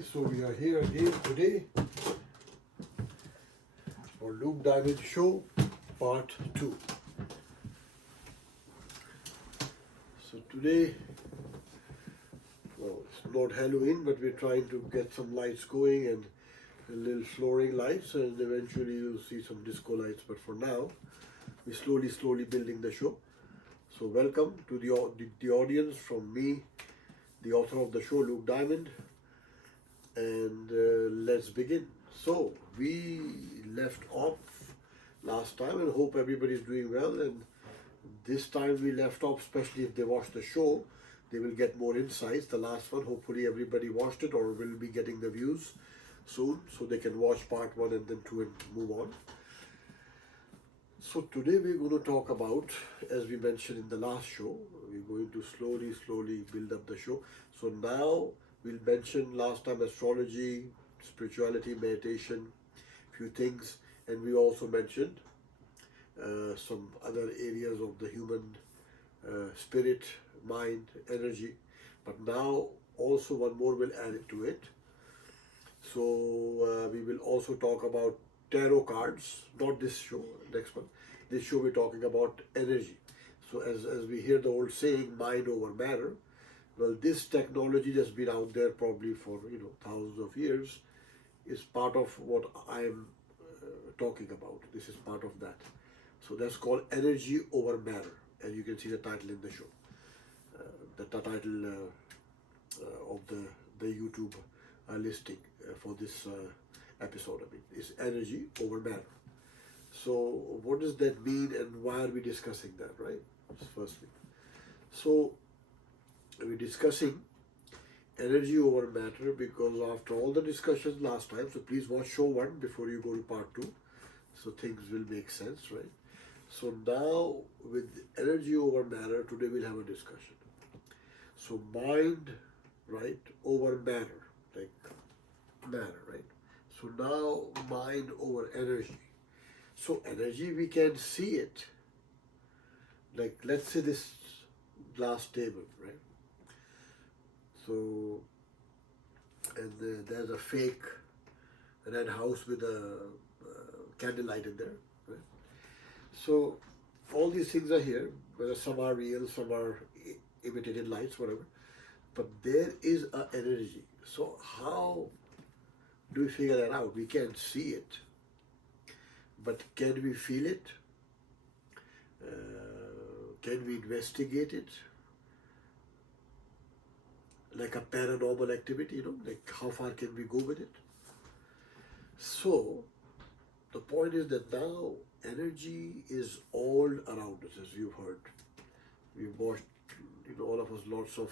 Okay, so we are here again today for Luke Diamond Show Part 2. So today, well, it's not Halloween, but we're trying to get some lights going and a little flooring lights, and eventually you'll see some disco lights. But for now, we're slowly building the show. So welcome to the audience from me, the author of the show, Luke Diamond. And let's begin. So we left off last time and hope everybody's doing well, and this time we left off, especially if they watch the show, they will get more insights. The last one, hopefully everybody watched it or will be getting the views soon, so they can watch part 1 and then 2 and move on. So today we're going to talk about, as we mentioned in the last show, we're going to slowly build up the show. So now we'll mention last time astrology, spirituality, meditation, few things, and we also mentioned some other areas of the human spirit, mind, energy. But now also one more will add it to it. So we will also talk about tarot cards, not this show, next one. This show we're talking about energy. So as we hear the old saying, mind over matter. Well, this technology that's been out there probably for thousands of years is part of what I'm talking about. This is part of that. So that's called energy over matter, and you can see the title in the show. The title of the YouTube listing for this episode, is energy over matter. So what does that mean, and why are we discussing that, right? Firstly, so we're discussing energy over matter because after all the discussions last time, so please watch show 1 before you go to part 2, so things will make sense, right? So now with energy over matter, today we'll have a discussion. So mind, right, over matter, like matter, right? So now mind over energy. So energy, we can see it. Like let's say this glass table, right? So, and there's a fake red house with a candlelight in there, right? So all these things are here, whether some are real, some are imitated lights, whatever. But there is an energy. So how do we figure that out? We can't see it, but can we feel it? Can we investigate it? Like a paranormal activity, like how far can we go with it? So the point is that now energy is all around us, as you've heard. We've watched, all of us, lots of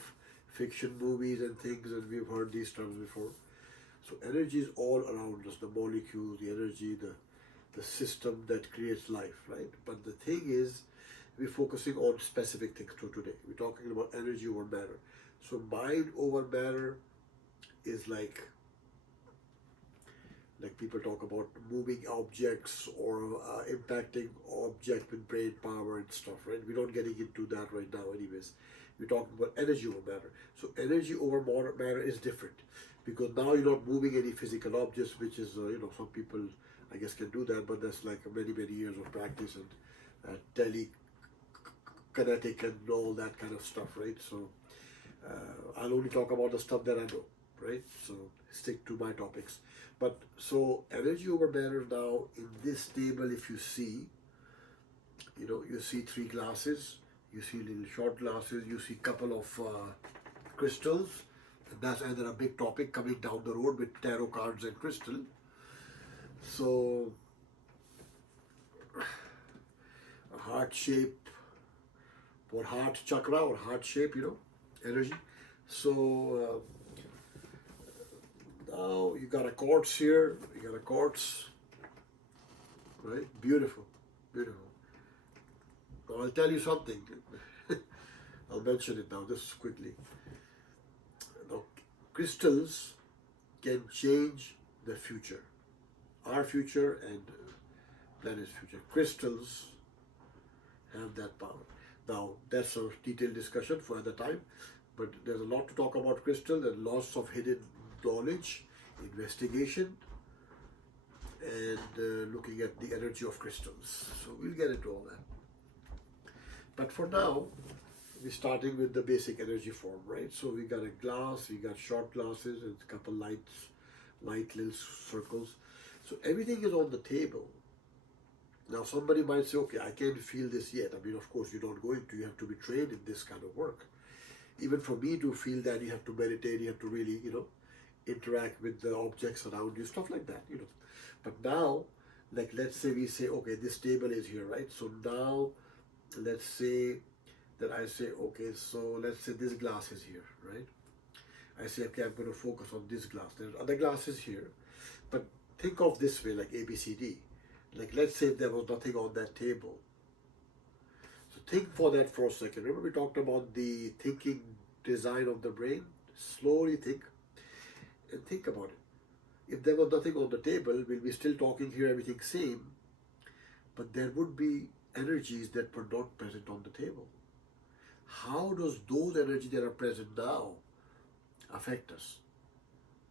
fiction movies and things, and we've heard these terms before. So energy is all around us, the molecules, the energy, the system that creates life, right? But the thing is, we're focusing on specific things for today. We're talking about energy over matter. So mind over matter is like people talk about moving objects or impacting object with brain power and stuff, right? We're not getting into that right now anyways. We're talking about energy over matter. So energy over matter is different because now you're not moving any physical objects, which is, some people, I guess, can do that, but that's like many years of practice and telekinetic and all that kind of stuff, right? So I'll only talk about the stuff that I know, right? So stick to my topics. But so energy over matter now in this table, if you see, you see 3 glasses, you see little short glasses, you see couple of crystals, and that's another big topic coming down the road with tarot cards and crystal. So a heart shape or heart chakra or heart shape, energy. So now you got a quartz here, you got a quartz, right? Beautiful. Now I'll tell you something. I'll mention it now, just quickly. Now, crystals can change the future, our future and planet's future. Crystals have that power. Now, that's a detailed discussion for another time, but there's a lot to talk about crystal and lots of hidden knowledge, investigation, and looking at the energy of crystals. So we'll get into all that. But for now, we're starting with the basic energy form, right? So we got a glass, we got short glasses, and a couple light little circles. So everything is on the table. Now somebody might say, okay, I can't feel this yet. I mean, of course, you're not going to. You have to be trained in this kind of work. Even for me to feel that, you have to meditate, you have to really, interact with the objects around you, stuff like that, But now, like let's say we say, okay, this table is here, right? So now, let's say that I say, okay, so let's say this glass is here, right? I say, okay, I'm going to focus on this glass. There's other glasses here, but think of this way, like A, B, C, D. Like let's say there was nothing on that table. So think for that for a second. Remember we talked about the thinking design of the brain? Slowly think and think about it. If there was nothing on the table, we'll be still talking here, everything same, but there would be energies that were not present on the table. How does those energies that are present now affect us?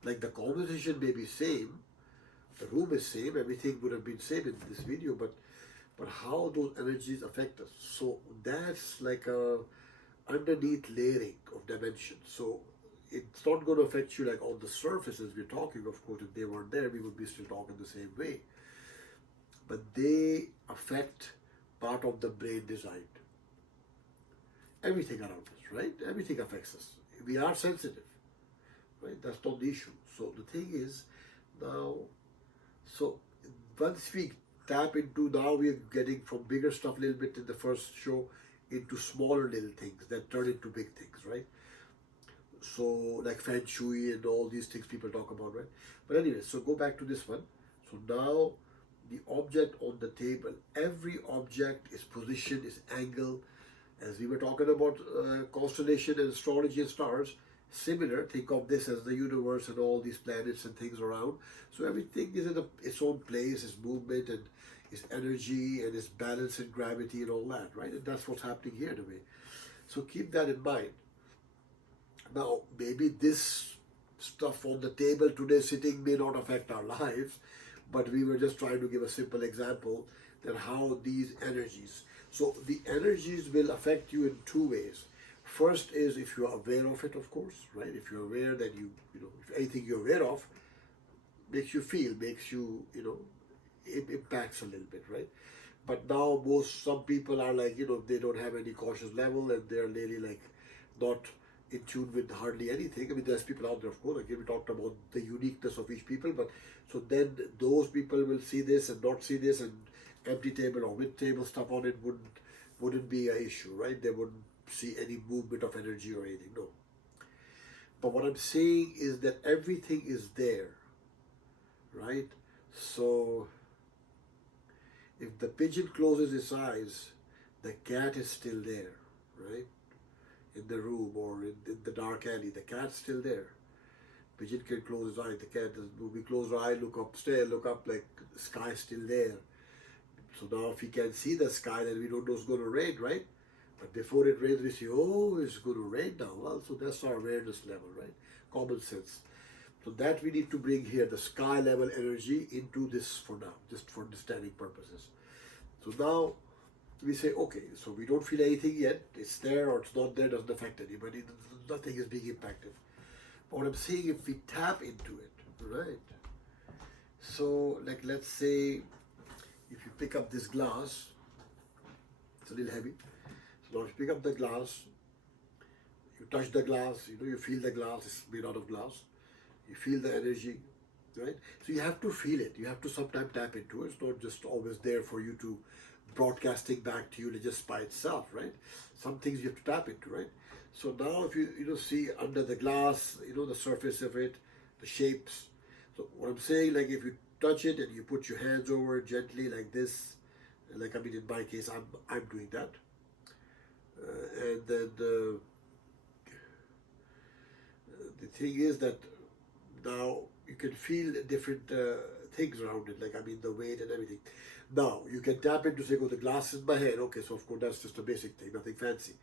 Like the conversation may be same, the room is same, everything would have been same in this video, but how those energies affect us. So that's like a underneath layering of dimension. So it's not going to affect you like on the surface as we're talking. Of course, if they weren't there, we would be still talking the same way. But they affect part of the brain design. Everything around us, right? Everything affects us. We are sensitive, right? That's not the issue. So the thing is now, so once we tap into, now we're getting from bigger stuff a little bit in the first show into smaller little things that turn into big things, right? So like Feng Shui and all these things people talk about, right? But anyway, so go back to this one. So now the object on the table, every object is position, is angle. As we were talking about constellation and astrology and stars, similar, think of this as the universe and all these planets and things around. So everything is in its own place, its movement and its energy and its balance and gravity and all that, right? And that's what's happening here in a way. So keep that in mind. Now, maybe this stuff on the table today sitting may not affect our lives, but we were just trying to give a simple example that how these energies. So the energies will affect you in two ways. First is if you're aware of it, of course, right? If you're aware, then if anything you're aware of makes you feel, it impacts a little bit, right? But now some people are like, they don't have any cautious level and they're really like not in tune with hardly anything. I mean, there's people out there, of course, again, we talked about the uniqueness of each people, but so then those people will see this and not see this, and empty table or with table stuff on it wouldn't be an issue, right? They wouldn't see any movement of energy or anything, no. But what I'm saying is that everything is there, right? So if the pigeon closes its eyes, the cat is still there, right? In the room or in the dark alley, the cat's still there. Pigeon can close his eyes, the cat doesn't move. We close our eye, look upstairs, look up, like the sky's still there. So now if we can see the sky, then we don't know it's going to rain, right? But before it rains, we say, oh, it's going to rain now. Well, so that's our awareness level, right? Common sense. So that we need to bring here, the sky level energy, into this for now, just for understanding purposes. So now we say, okay, so we don't feel anything yet. It's there or it's not there, doesn't affect anybody. Nothing is being impacted. But what I'm saying, if we tap into it, right? So like let's say, if you pick up this glass, it's a little heavy. So now if you pick up the glass, you touch the glass, you feel the glass, it's made out of glass. You feel the energy, right? So you have to feel it. You have to sometimes tap into it. It's not just always there for you to broadcasting back to you just by itself, right? Some things you have to tap into, right? So now if you see under the glass, the surface of it, the shapes. So what I'm saying, like if you touch it and you put your hands over it gently like this, like I mean in my case, I'm doing that. And then the thing is that now you can feel different things around it, like I mean the weight and everything. Now you can tap into say, oh, the glass is in my hand. Okay, so of course that's just a basic thing, nothing fancy.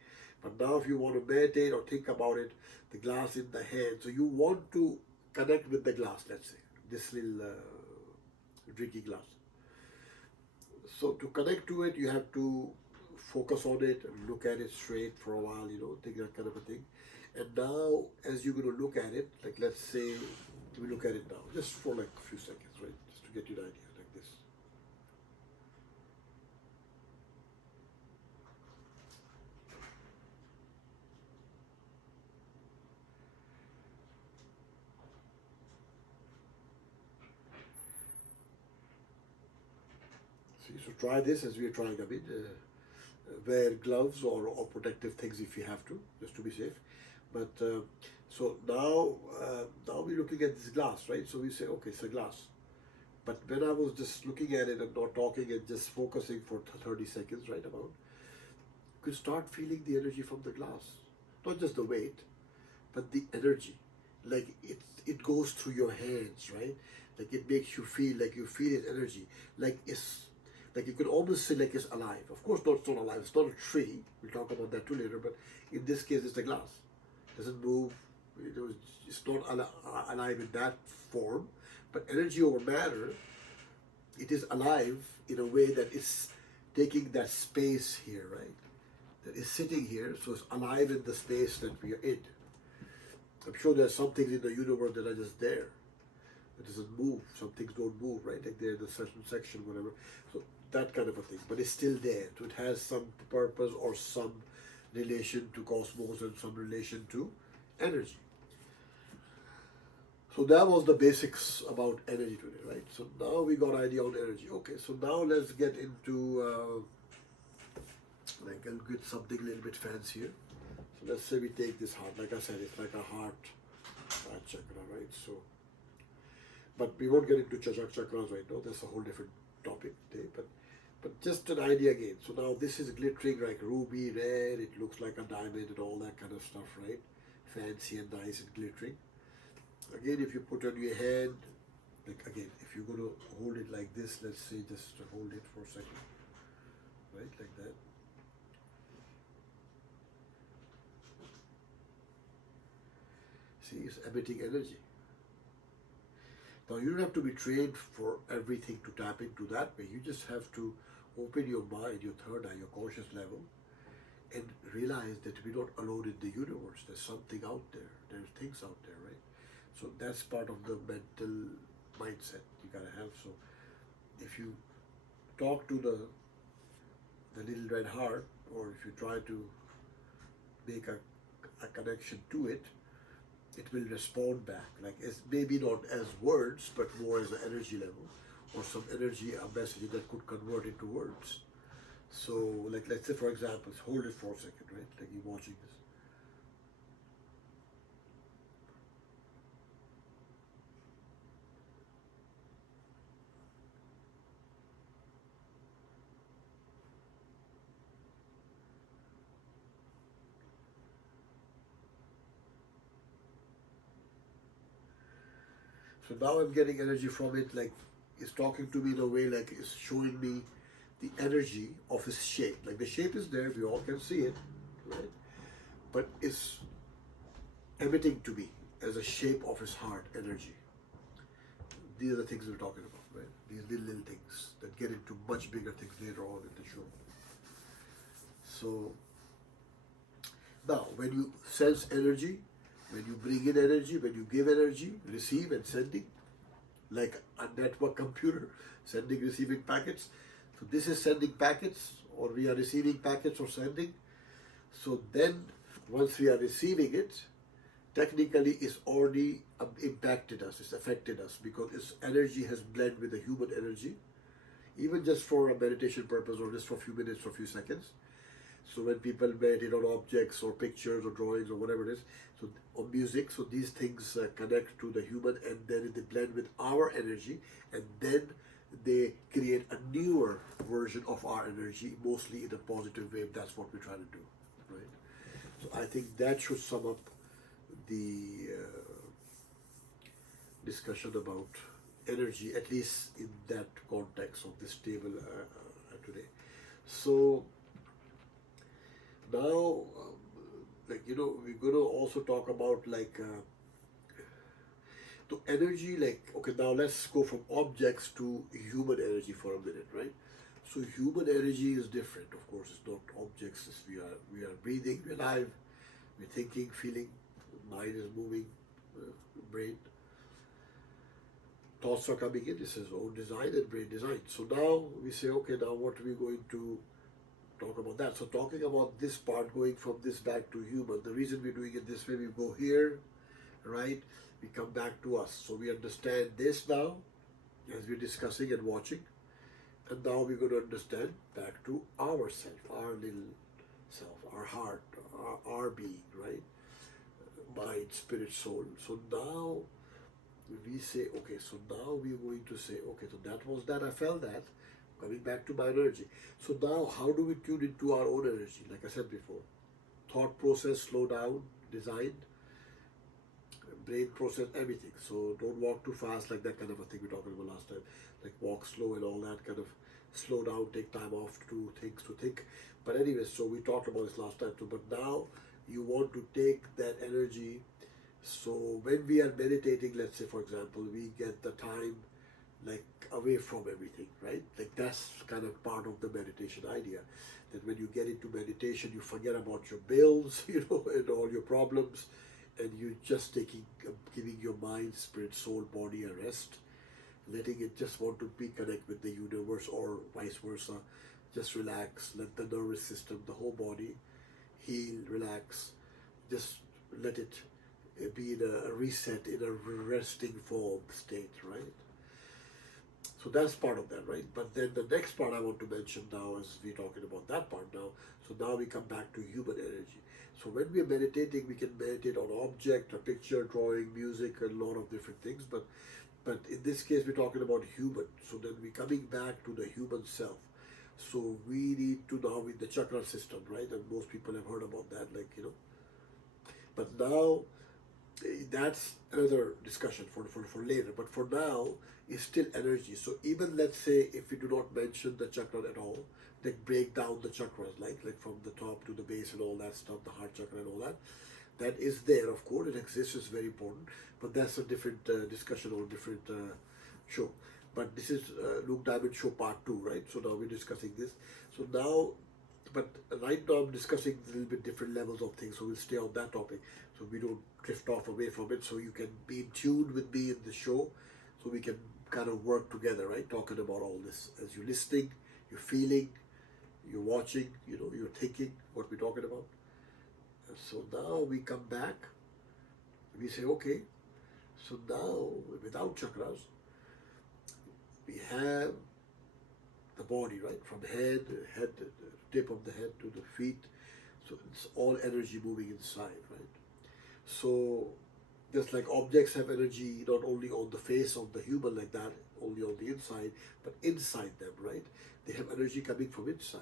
But now if you want to meditate or think about it, the glass in the hand, so you want to connect with the glass, let's say, this little drinking glass. So to connect to it, you have to focus on it and look at it straight for a while, think that kind of a thing. And now, as you're going to look at it, like let's say we look at it now, just for like a few seconds, right? Just to get you an idea, like this. See, so try this as we are trying a bit. Wear gloves or protective things if you have to, just to be safe. But so now we're looking at this glass, right? So we say, okay, it's a glass. But when I was just looking at it and not talking and just focusing for 30 seconds, right about, you could start feeling the energy from the glass. Not just the weight, but the energy. Like it goes through your hands, right? Like it makes you feel like you feel its energy. Like you could almost say like it's alive. Of course, it's not alive. It's not a tree. We'll talk about that too later. But in this case, it's a glass. It doesn't move. It's not alive in that form. But energy over matter, it is alive in a way that it's taking that space here, right? That is sitting here, so it's alive in the space that we are in. I'm sure there's some things in the universe that are just there. It doesn't move. Some things don't move, right? Like they're in a certain section, whatever. So that kind of a thing. But it's still there. So it has some purpose or some relation to cosmos and some relation to energy. So that was the basics about energy today, right? So now we got idea on energy. Okay, so now let's get into like I'll get something a little bit fancier. So let's say we take this heart. Like I said, it's like a heart chakra, right? So, but we won't get into chakras right now. That's a whole different topic today. But just an idea again. So now this is glittering like ruby red. It looks like a diamond and all that kind of stuff, right? Fancy and nice and glittering. Again, if you put on your hand, like again, if you're going to hold it like this, let's say just hold it for a second, right, like that. See, it's emitting energy. Now, you don't have to be trained for everything to tap into that way. You just have to open your mind, your third eye, your conscious level, and realize that we're not alone in the universe. There's something out there. There's things out there, right? So that's part of the mental mindset you gotta have. So if you talk to the little red heart, or if you try to make a connection to it, it will respond back. Like it's maybe not as words, but more as an energy level, or some energy, a message that could convert into words. So like let's say for example, hold it for a second, right? Like you're watching this. So now I'm getting energy from it, like it's talking to me in a way like it's showing me the energy of his shape. Like the shape is there, we all can see it, right? But it's emitting to me as a shape of his heart energy. These are the things we're talking about, right? These little things that get into much bigger things later on in the show. So now when you sense energy, when you bring in energy, when you give energy, receive and sending, like a network computer, sending, receiving packets. So this is sending packets, or we are receiving packets or sending. So then once we are receiving it, technically it's already impacted us, it's affected us, because its energy has blended with the human energy, even just for a meditation purpose or just for a few minutes or a few seconds. So when people meditate on objects or pictures or drawings or whatever it is, so or music, so these things connect to the human, and then they blend with our energy, and then they create a newer version of our energy, mostly in a positive way. That's what we're trying to do, right? So I think that should sum up the discussion about energy, at least in that context of this table today. So now, like we're going to also talk about like So energy, like, okay, now let's go from objects to human energy for a minute, right? So human energy is different, of course. It's not objects. We are breathing, we're alive, we're thinking, feeling, mind is moving, brain. Thoughts are coming in. This is own design and brain design. So now we say, okay, now what are we going to talk about that? So talking about this part, going from this back to human. The reason we're doing it this way, we go here, right? We come back to us. So we understand this now, as we're discussing and watching. And now we're going to understand back to ourself, our little self, our heart, our being, right? Mind, spirit, soul. So now we say, okay, so now we're going to say, okay, so that was that, I felt that, coming back to my energy. So now how do we tune into our own energy? Like I said before, thought process, slow down, design, brain process, everything. So don't walk too fast, like that kind of a thing we talked about last time. Like walk slow and all that kind of slow down, take time off to do things to think. But anyway, so we talked about this last time too. But now you want to take that energy. So when we are meditating, let's say for example, we get the time like away from everything, right? Like that's kind of part of the meditation idea. That when you get into meditation, you forget about your bills, you know, and all your problems, and you just giving your mind, spirit, soul, body a rest, letting it just want to be connect with the universe or vice versa. Just relax, let the nervous system, the whole body heal, relax, just let it be in a reset, in a resting form state, right? So that's part of that, right? But then the next part I want to mention now is we're talking about that part now. So now we come back to human energy. So when we're meditating, we can meditate on object, a picture, drawing, music, and a lot of different things. But in this case, we're talking about human. So then we're coming back to the human self. So we need to now with the chakra system, right? And most people have heard about that, like, you know. But now that's another discussion for later. But for now, it's still energy. So even let's say if we do not mention the chakra at all, like break down the chakras, like from the top to the base and all that stuff, the heart chakra and all that, that is there, of course, it exists, is very important. But that's a different discussion or different show. But this is Luke Diamond Show Part 2, right? So now we're discussing this. So now, but right now I'm discussing a little bit different levels of things, so we'll stay on that topic so we don't drift off away from it, so you can be in tune with me in the show, so we can kind of work together, right? Talking about all this as you're listening, you're feeling, you're watching, you know, you're thinking what we're talking about. And so now we come back, we say, okay, so now without chakras, we have the body, right? From head, tip of the head to the feet. So it's all energy moving inside, right? So just like objects have energy not only on the face of the human like that, only on the inside, but inside them, right? They have energy coming from inside.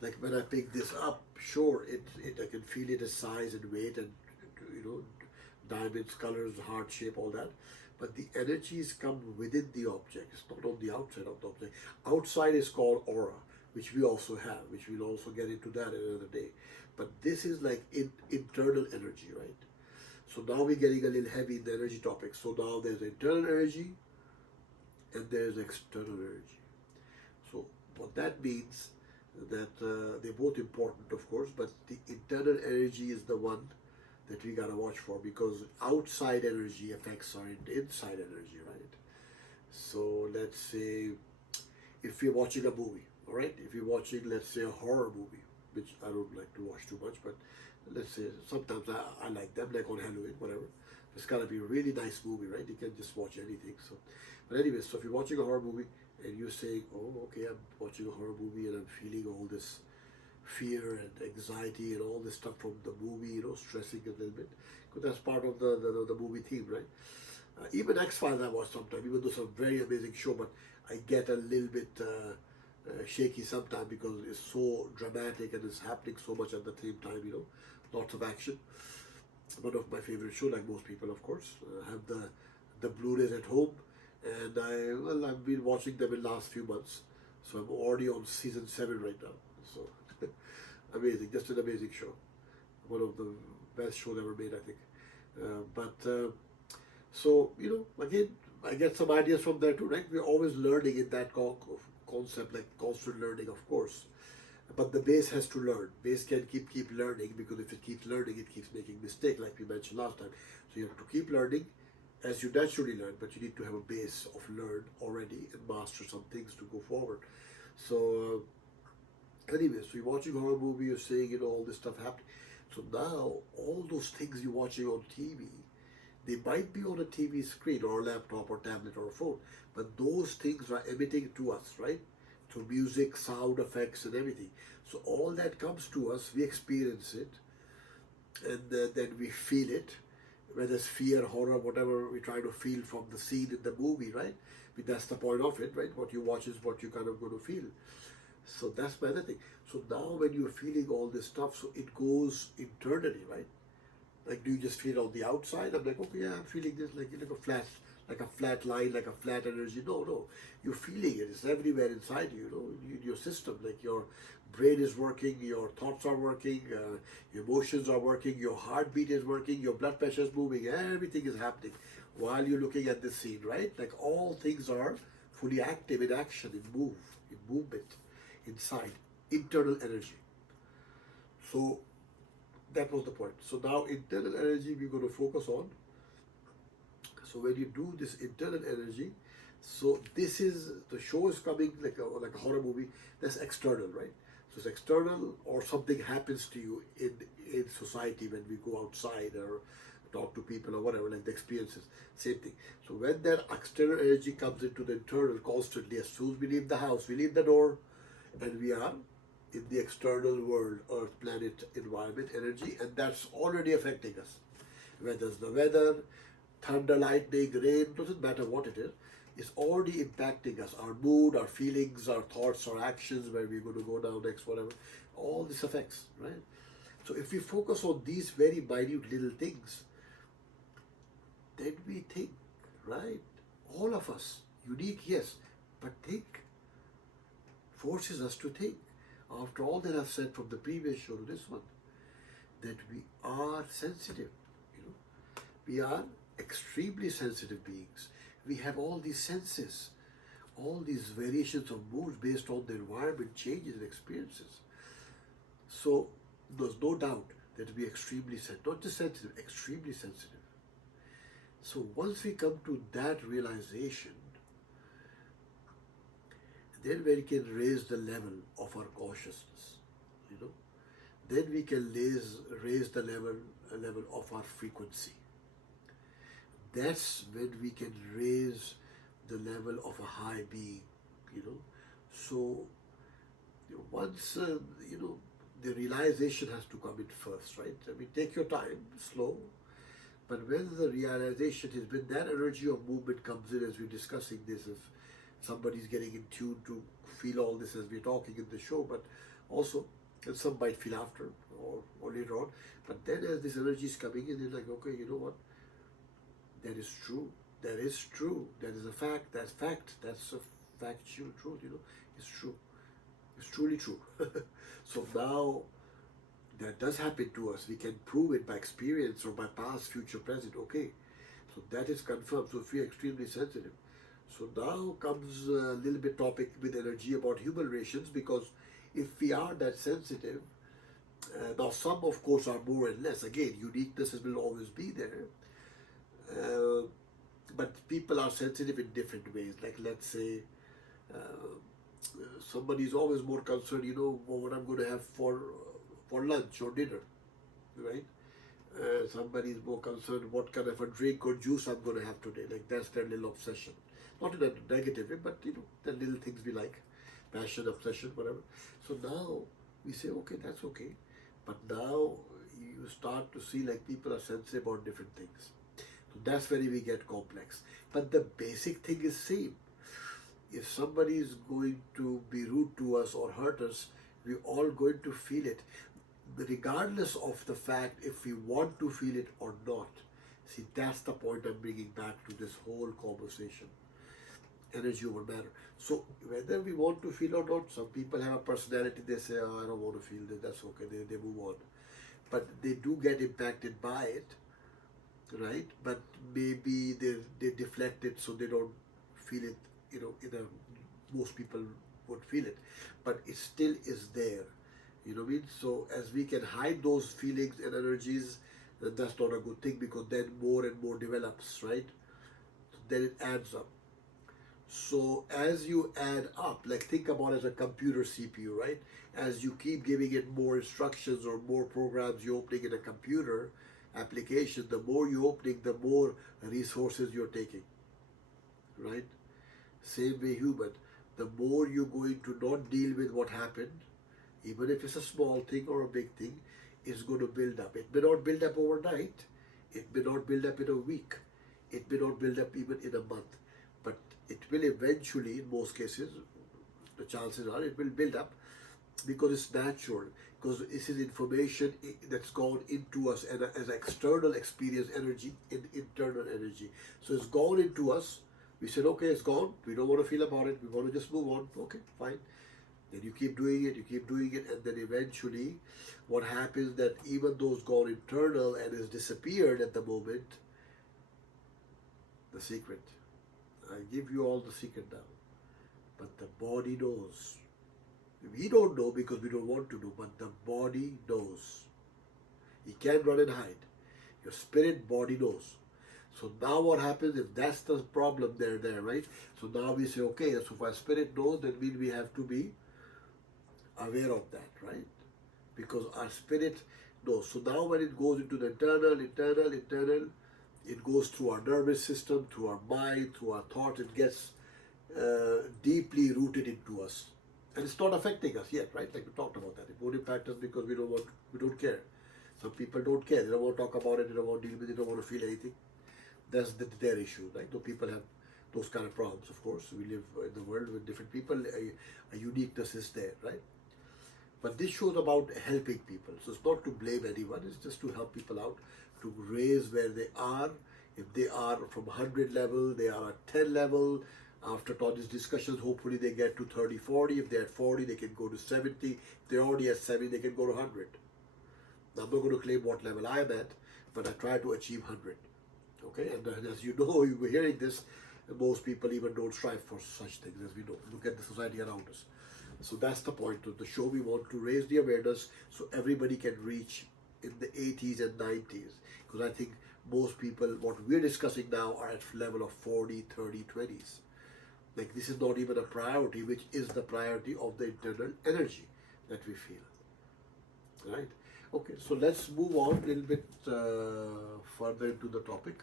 Like when I pick this up, sure, I can feel it as size and weight and, you know, diamonds, colors, heart shape, all that. But the energies come within the object. It's not on the outside of the object. Outside is called aura, which we also have, which we'll also get into that another day. But this is like internal energy, right? So now we're getting a little heavy in the energy topic. So now there's internal energy and there's external energy. So what that means that they're both important, of course, but the internal energy is the one that we gotta watch for, because outside energy affects our inside energy, right? So let's say if you're watching a movie, all right? If you're watching, let's say, a horror movie, which I don't like to watch too much, but let's say sometimes I like them, like on Halloween, whatever. It's gotta be a really nice movie, right? You can just watch anything. So, but anyway, so if you're watching a horror movie and you're saying, oh, okay, I'm watching a horror movie and I'm feeling all this fear and anxiety and all this stuff from the movie, you know, stressing a little bit, because that's part of the movie theme, right? Even X-Files I watch sometimes, even though it's a very amazing show, but I get a little bit shaky sometimes because it's so dramatic and it's happening so much at the same time, you know, lots of action. One of my favorite shows, like most people, of course. I have the Blu-rays at home, and I've been watching them in the last few months, so I'm already on season 7 right now. So amazing, just an amazing show. One of the best shows ever made, I think. So, again, I get some ideas from there too, right? We're always learning in that concept, like constant learning, of course. But the base has to learn. Base can keep learning, because if it keeps learning, it keeps making mistake, like we mentioned last time. So you have to keep learning as you naturally learn, but you need to have a base of learn already and master some things to go forward. So anyway, so you're watching a horror movie, you're seeing all this stuff happening. So now all those things you're watching on TV, they might be on a TV screen or a laptop or tablet or a phone, but those things are emitting to us, right? Through music, sound effects, and everything. So all that comes to us, we experience it, and then we feel it, whether it's fear, horror, whatever we try to feel from the scene in the movie, right? But that's the point of it, right? What you watch is what you're kind of going to feel. So that's my other thing. So now when you're feeling all this stuff, so it goes internally, right? Like, do you just feel on the outside? I'm like, okay, yeah, I'm feeling this, like a flat line, like a flat energy. No, no, you're feeling it. It's everywhere inside you. Your system, like your brain is working, your thoughts are working, your emotions are working, your heartbeat is working, your blood pressure is moving. Everything is happening while you're looking at this scene, right? Like all things are fully active, in action, in movement, inside, internal energy. So that was the point. So now internal energy we're going to focus on. So when you do this internal energy, so this is, the show is coming like a horror movie, that's external, right? So it's external, or something happens to you in society when we go outside or talk to people or whatever, like the experiences, same thing. So when that external energy comes into the internal constantly, as soon as we leave the house, we leave the door, and we are in the external world, earth, planet, environment, energy, and that's already affecting us. Whether it's the weather, thunder, lightning, rain, doesn't matter what it is, it's already impacting us. Our mood, our feelings, our thoughts, our actions, where we're going to go now next, whatever, all this affects, right? So if we focus on these very minute little things, then we think, right? All of us, unique, yes, but think, forces us to think. After all that I've said from the previous show to this one, that we are sensitive, we are extremely sensitive beings. We have all these senses, all these variations of moods based on the environment, changes and experiences. So there's no doubt that we are extremely sensitive, not just sensitive, extremely sensitive. So once we come to that realization, then we can raise the level of our consciousness, then we can raise the level of our frequency. That's when we can raise the level of a high being, So once, the realization has to come in first, right? I mean, take your time, slow. But when the realization is, when that energy of movement comes in, as we're discussing this, if somebody's getting in tune to feel all this as we're talking in the show, but also, and some might feel after or later on, but then as this energy is coming in, they're like, okay, you know what? That is true. That is true. That is a fact. That's fact. That's a factual truth, It's true. It's truly true. So now that does happen to us. We can prove it by experience or by past, future, present. Okay. So that is confirmed. So if we are extremely sensitive. So now comes a little bit topic with energy about human relations, because if we are that sensitive, now some of course are more and less. Again, uniquenesses will always be there. But people are sensitive in different ways. Like, let's say somebody is always more concerned, what I'm going to have for lunch or dinner, right? Somebody is more concerned what kind of a drink or juice I'm going to have today. Like, that's their little obsession. Not in a negative way, but the little things we like, passion, obsession, whatever. So now we say, okay, that's okay. But now you start to see like people are sensitive about different things. So that's where we get complex. But the basic thing is same. If somebody is going to be rude to us or hurt us, we're all going to feel it, regardless of the fact if we want to feel it or not. See, that's the point I'm bringing back to this whole conversation. Energy over matter. So whether we want to feel or not, some people have a personality, they say, oh, I don't want to feel this, that's okay, they move on. But they do get impacted by it. right? But maybe they deflect it so they don't feel it, in a, most people would feel it, but it still is there. You know what I mean? So as we can hide those feelings and energies, then that's not a good thing, because then more and more develops, right? So then it adds up. So as you add up, like think about as a computer CPU, right? As you keep giving it more instructions or more programs you're opening in a computer application, the more you're opening, the more resources you're taking, right? Same way human, the more you're going to not deal with what happened, even if it's a small thing or a big thing, it's going to build up. It may not build up overnight, it may not build up in a week, it may not build up even in a month, but it will eventually, in most cases, the chances are it will build up, because it's natural, because this is information that's gone into us as external experience energy, in internal energy. So it's gone into us. We said, okay, it's gone. We don't want to feel about it. We want to just move on. Okay, fine. Then you keep doing it, and then eventually what happens that even though it's gone internal and is disappeared at the moment, the secret. I give you all the secret now. But the body knows. We don't know because we don't want to know, but the body knows. You can't run and hide. Your spirit body knows. So now what happens, if that's the problem there, right? So now we say, okay, so if our spirit knows, that means we have to be aware of that, right? Because our spirit knows. So now when it goes into the internal, it goes through our nervous system, through our mind, through our thoughts, it gets deeply rooted into us. And it's not affecting us yet, right? Like we talked about that. It won't impact us because we don't care. Some people don't care. They don't want to talk about it. They don't want to deal with it. They don't want to feel anything. That's their issue, right? Though people have those kind of problems, of course. We live in the world with different people. A uniqueness is there, right? But this shows about helping people. So it's not to blame anyone. It's just to help people out, to raise where they are. If they are from 100 level, they are at 10 level. After all these discussions, hopefully they get to 30, 40. If they're at 40, they can go to 70. If they're already at 70, they can go to 100. Now, I'm not going to claim what level I'm at, but I try to achieve 100. Okay, and as you know, you were hearing this, most people even don't strive for such things, as we know. Look at the society around us. So that's the point of the show. We want to raise the awareness so everybody can reach in the 80s and 90s. Because I think most people, what we're discussing now, are at level of 40, 30, 20s. Like this is not even a priority, which is the priority of the internal energy that we feel. Right? Okay, so let's move on a little bit further into the topic.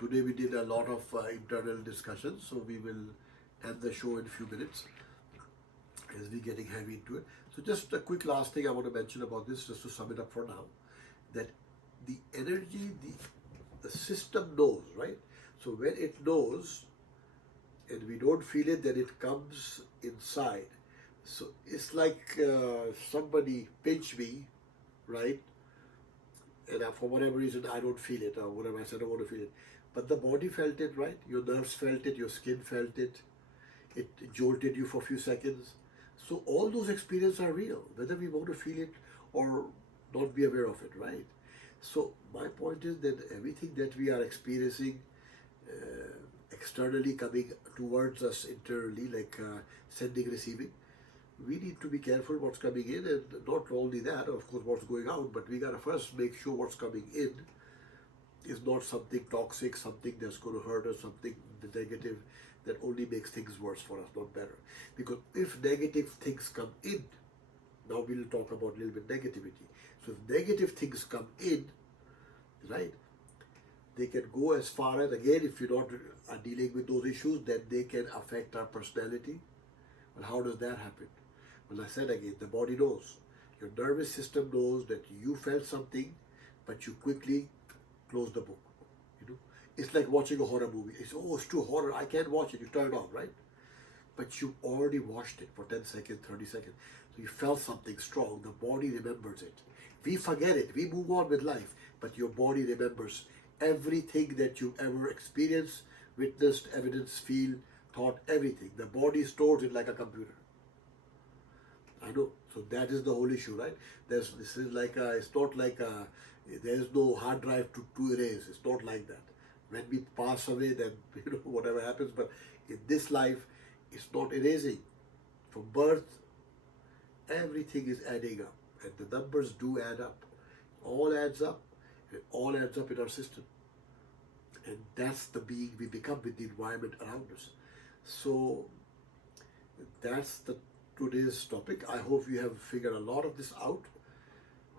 Today we did a lot of internal discussions, so we will end the show in a few minutes as we're getting heavy into it. So just a quick last thing I want to mention about this, just to sum it up for now, that the energy, the system knows, right? So when it knows and we don't feel it, then it comes inside. So it's like somebody pinched me, right? And for whatever reason, I don't feel it, or whatever I said, I don't want to feel it. But the body felt it, right? Your nerves felt it, your skin felt it. It jolted you for a few seconds. So all those experiences are real, whether we want to feel it or not be aware of it, right? So my point is that everything that we are experiencing externally coming towards us internally, like sending, receiving, we need to be careful what's coming in, and not only that, of course, what's going out, but we gotta first make sure what's coming in is not something toxic, something that's going to hurt us, something negative that only makes things worse for us, not better. Because if negative things come in, now we'll talk about a little bit negativity. So if negative things come in, right, they can go as far as, again, if you're not dealing with those issues, then they can affect our personality. Well, how does that happen? Well, I said again, the body knows. Your nervous system knows that you felt something, but you quickly close the book. You know, it's like watching a horror movie. It's too horror. I can't watch it. You turn it off, right? But you already watched it for 10 seconds, 30 seconds. So you felt something strong. The body remembers it. We forget it. We move on with life, but your body remembers everything that you've ever experienced, witnessed, evidenced, feel, thought, everything. The body stores it like a computer. I know. So that is the whole issue, right? This is like it's not like there is no hard drive to erase. It's not like that. When we pass away, then whatever happens. But in this life, it's not erasing. From birth, everything is adding up, and the numbers do add up. All adds up. It all adds up in our system, and that's the being we become with the environment around us. So that's today's topic. I hope you have figured a lot of this out.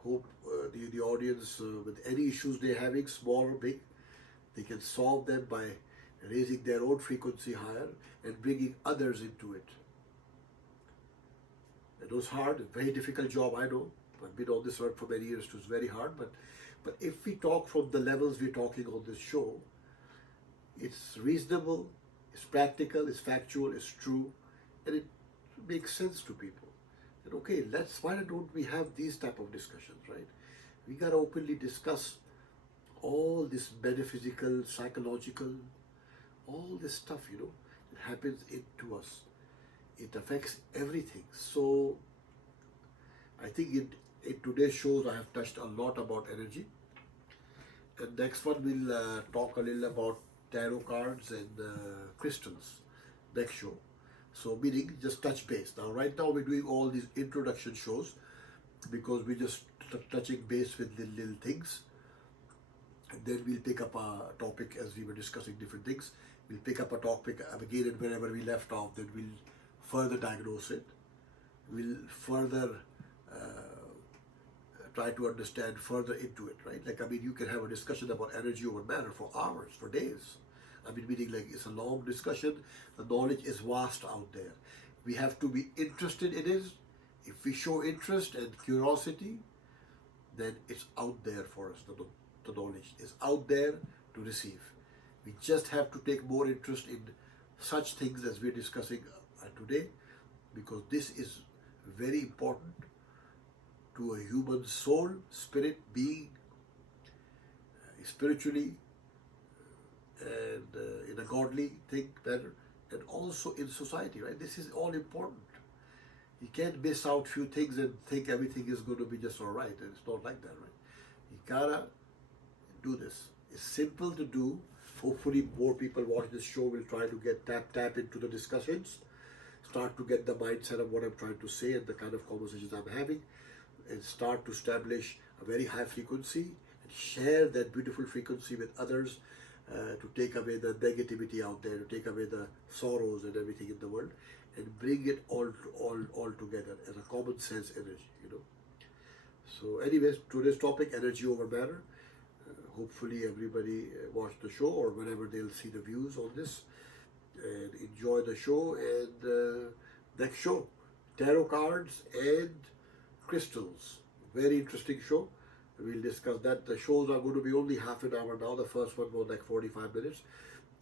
Hope the audience, with any issues they're having, small or big, they can solve them by raising their own frequency higher and bringing others into it. It was hard, a very difficult job, I know. I've been on this earth for many years, it was very hard, but if we talk from the levels we're talking on this show, it's reasonable, it's practical, it's factual, it's true, and it makes sense to people. And okay, why don't we have these type of discussions, right? We gotta openly discuss all this metaphysical, psychological, all this stuff, it happens into us. It affects everything. So I think in today's shows I have touched a lot about energy. And next one we'll talk a little about tarot cards and crystals. Next show. So meaning just touch base. Now right now we're doing all these introduction shows because we're just touching base with little things. And then we'll pick up a topic as we were discussing different things. We'll pick up a topic again, and wherever we left off, then we'll further diagnose it. We'll further try to understand further into it, right? You can have a discussion about energy over matter for hours, for days. Meaning it's a long discussion. The knowledge is vast out there. We have to be interested in it. If we show interest and curiosity, then it's out there for us. The knowledge is out there to receive. We just have to take more interest in such things as we're discussing today, because this is very important to a human soul, spirit, being, spiritually, and in a godly thing better, and also in society, right? This is all important. You can't miss out few things and think everything is going to be just all right, and it's not like that, right? You gotta do this. It's simple to do. Hopefully more people watch this show will try to get tap into the discussions, start to get the mindset of what I'm trying to say and the kind of conversations I'm having, and start to establish a very high frequency and share that beautiful frequency with others, to take away the negativity out there, to take away the sorrows and everything in the world, and bring it all together as a common sense energy, So anyways, today's topic, energy over matter. Hopefully everybody watch the show, or whenever they'll see the views on this, and enjoy the show. And next show, tarot cards and crystals. Very interesting show. We'll discuss that. The shows are going to be only half an hour now. The first one was like 45 minutes,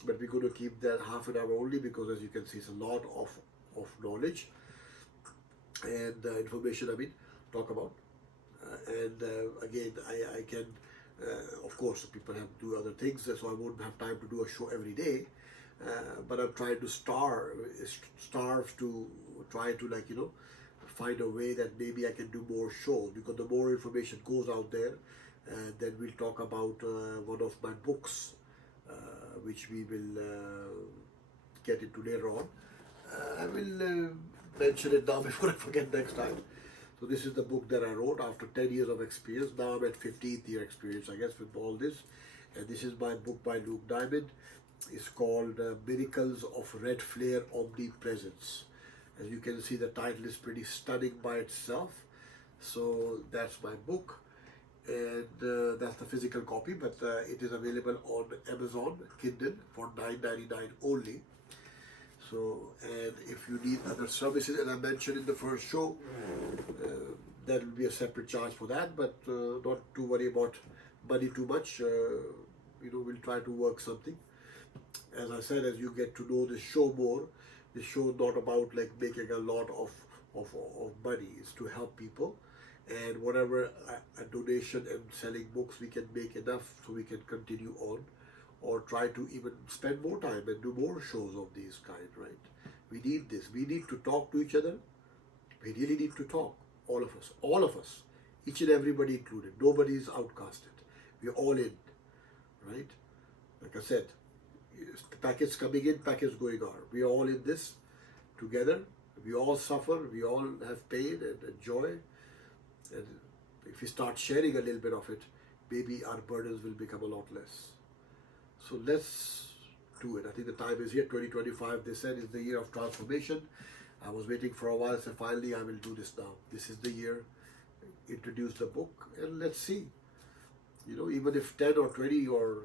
but we're going to keep that half an hour only, because as you can see, it's a lot of knowledge and information talk about. Again, I can, of course, people have to do other things, so I won't have time to do a show every day. But I'm trying to starve to try to find a way that maybe I can do more shows, because the more information goes out there, then we'll talk about one of my books, which we will get into later on. I will mention it now before I forget next time. So this is the book that I wrote after 10 years of experience. Now I'm at 15th year experience, I guess, with all this. And this is my book by Luke Diamond. It's called Miracles of Red Flare Omnipresence. As you can see, the title is pretty stunning by itself. So that's my book, and that's the physical copy, but it is available on Amazon Kindle for $9.99 only. So, and if you need other services, and I mentioned in the first show, there will be a separate charge for that, but not to worry about money too much. We'll try to work something. As I said, as you get to know the show more, the show is not about making a lot of money. It's to help people, and whatever a donation and selling books we can make enough so we can continue on, or try to even spend more time and do more shows of these kind, right? We need this. We need to talk to each other. We really need to talk. all of us, each and everybody included. Nobody is outcasted. We're all in, right? Like I said, the packets coming in, packets going out. We are all in this together. We all suffer. We all have pain and joy. And if we start sharing a little bit of it, maybe our burdens will become a lot less. So let's do it. I think the time is here. 2025, they said, is the year of transformation. I was waiting for a while, so finally I will do this now. This is the year. Introduce the book and let's see. You know, even if 10 or 20 or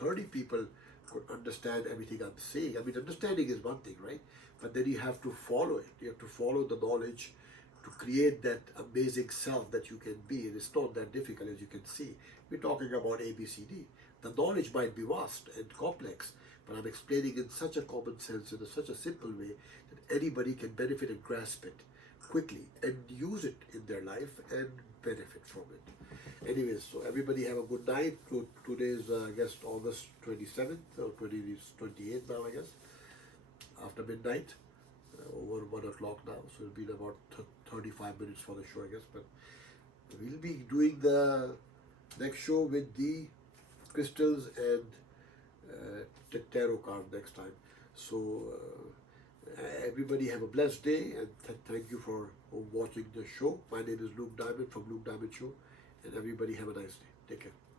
30 people could understand everything I'm saying. I mean, understanding is one thing, right? But then you have to follow it. You have to follow the knowledge to create that amazing self that you can be. And it's not that difficult, as you can see. We're talking about ABCD. The knowledge might be vast and complex, but I'm explaining in such a common sense, in such a simple way, that anybody can benefit and grasp it quickly and use it in their life and benefit from it. Anyways, so everybody have a good night. Today is, I guess, August 27th, or 28th now, I guess, after midnight, over 1 o'clock now. So it'll be about 35 minutes for the show, I guess. But we'll be doing the next show with the crystals and the tarot card next time. So everybody have a blessed day, and thank you for watching the show. My name is Luke Diamond from Luke Diamond Show, and everybody have a nice day. Take care.